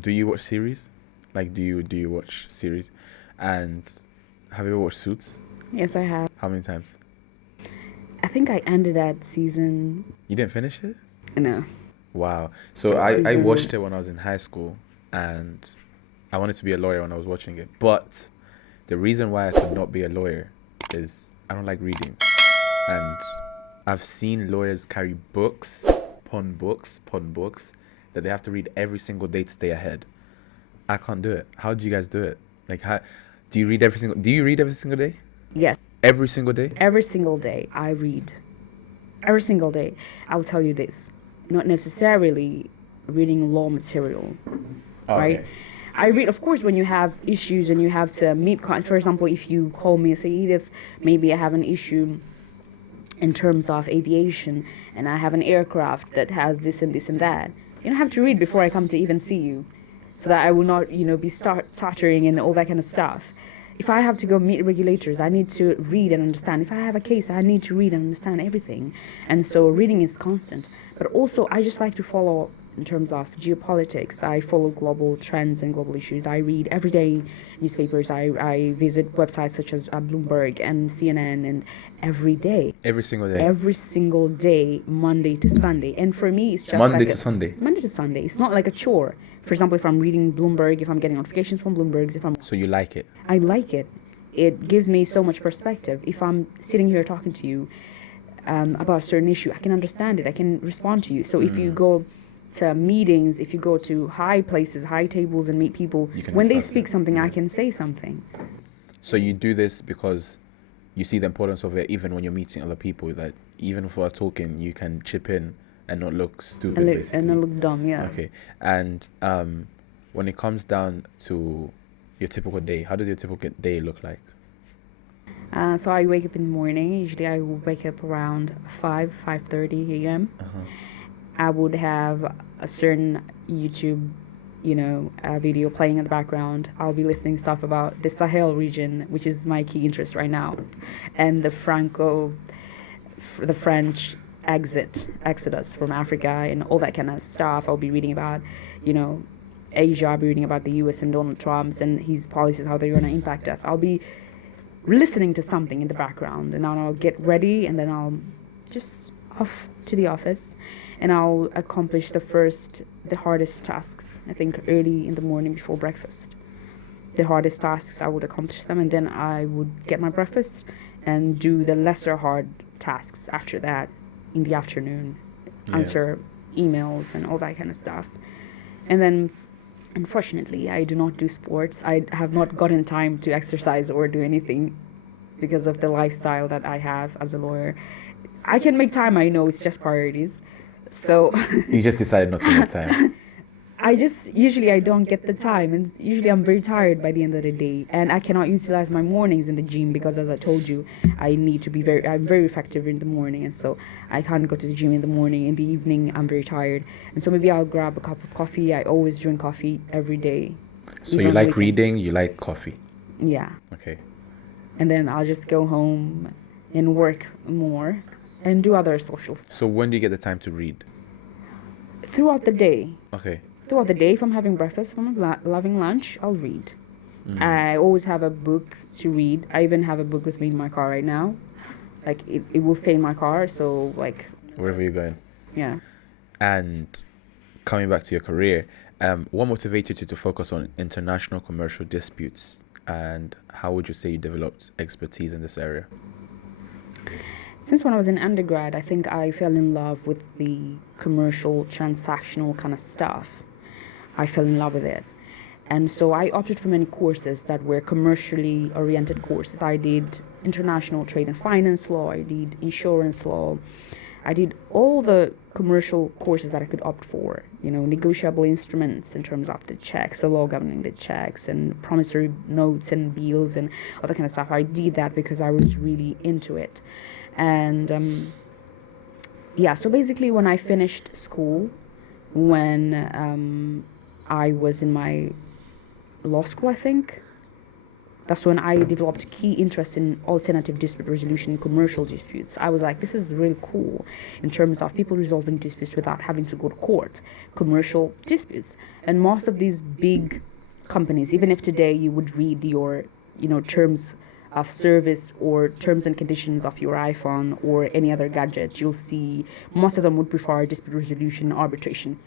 do you watch series? Like, do you watch series? And have you ever watched Suits? Yes, I have. How many times? I think I ended at season. You didn't finish it? No. Wow. So I Season. watched it when I was in high school, and I wanted to be a lawyer when I was watching it. But the reason why I could not be a lawyer is I don't like reading. And I've seen lawyers carry books, upon books, that they have to read every single day to stay ahead. I can't do it. How do you guys do it? Like, how do you read do you read every single day? Yes. Every single day? Every single day I read. Every single day. I'll tell you this. Not necessarily reading law material, Oh, right? okay. I read, of course, when you have issues and you have to meet clients. For example, if you call me and say, Edith, maybe I have an issue in terms of aviation and I have an aircraft that has this and this and that. You don't have to read before I come to even see you, so that I will not, be stuttering and all that kind of stuff. If I have to go meet regulators, I need to read and understand. If I have a case, I need to read and understand everything. And so reading is constant. But also, I just like to follow in terms of geopolitics. I follow global trends and global issues. I read everyday newspapers. I visit websites such as Bloomberg and CNN, and every day. Every single day. Every single day, Monday to Sunday. And for me, it's just Monday like to Sunday. Monday to Sunday. It's not like a chore. For example, if I'm reading Bloomberg, if I'm getting notifications from Bloomberg, So you like it? I like it. It gives me so much perspective. If I'm sitting here talking to you about a certain issue, I can understand it. I can respond to you. So if you go to meetings, if you go to high places, high tables and meet people, when they discuss speak it. something, Yeah. I can say something. So you do this because you see the importance of it even when you're meeting other people, that even if we're talking, you can chip in and not look stupid, basically. And I look dumb, yeah. Okay. And when it comes down to your typical day, how does your typical day look like? So I wake up in the morning. Usually I will wake up around 5:30 a.m. I would have a certain YouTube, video playing in the background. I'll be listening stuff about the Sahel region, which is my key interest right now, and the French exodus from Africa and all that kind of stuff. I'll be reading about, Asia. I'll be reading about the U.S. and Donald Trump's and his policies, how they're going to impact us. I'll be listening to something in the background, and then I'll get ready, and then I'll just off to the office, and I'll accomplish the hardest tasks. I think early in the morning before breakfast. The hardest tasks, I would accomplish them, and then I would get my breakfast and do the lesser hard tasks after that in the afternoon. Yeah. Answer emails and all that kind of stuff. And then, unfortunately, I do not do sports. I have not gotten time to exercise or do anything because of the lifestyle that I have as a lawyer. I can make time, I know, it's just priorities. So You just decided not to make time. usually I don't get the time, and usually I'm very tired by the end of the day, and I cannot utilize my mornings in the gym because, as I told you, I'm very effective in the morning, and so I can't go to the gym in the morning. In the evening, I'm very tired, and so maybe I'll grab a cup of coffee. I always drink coffee every day. So even you on like weekends. reading, you like coffee. Yeah, Okay. and then I'll just go home and work more and do other social stuff So when do you get the time to read? throughout the day. Okay. Throughout the day, if I'm having breakfast, if I'm having lunch, I'll read. I always have a book to read. I even have a book with me in my car right now. Like, it will stay in my car, so, like, Wherever you're going. yeah. And coming back to your career, what motivated you to focus on international commercial disputes, and how would you say you developed expertise in this area? Since when I was in undergrad, I think I fell in love with the commercial, transactional kind of stuff. I fell in love with it. And so I opted for many courses that were commercially oriented courses. I did international trade and finance law, I did insurance law, I did all the commercial courses that I could opt for, negotiable instruments in terms of the checks, the law governing the checks, and promissory notes and bills and all that kind of stuff. I did that because I was really into it. And so basically when I finished school, when I was in my law school, I think, That's when I developed key interest in alternative dispute resolution, commercial disputes. I was like, this is really cool in terms of people resolving disputes without having to go to court, commercial disputes. And most of these big companies, even if today you would read your, terms of service or terms and conditions of your iPhone or any other gadget, you'll see most of them would prefer dispute resolution arbitration.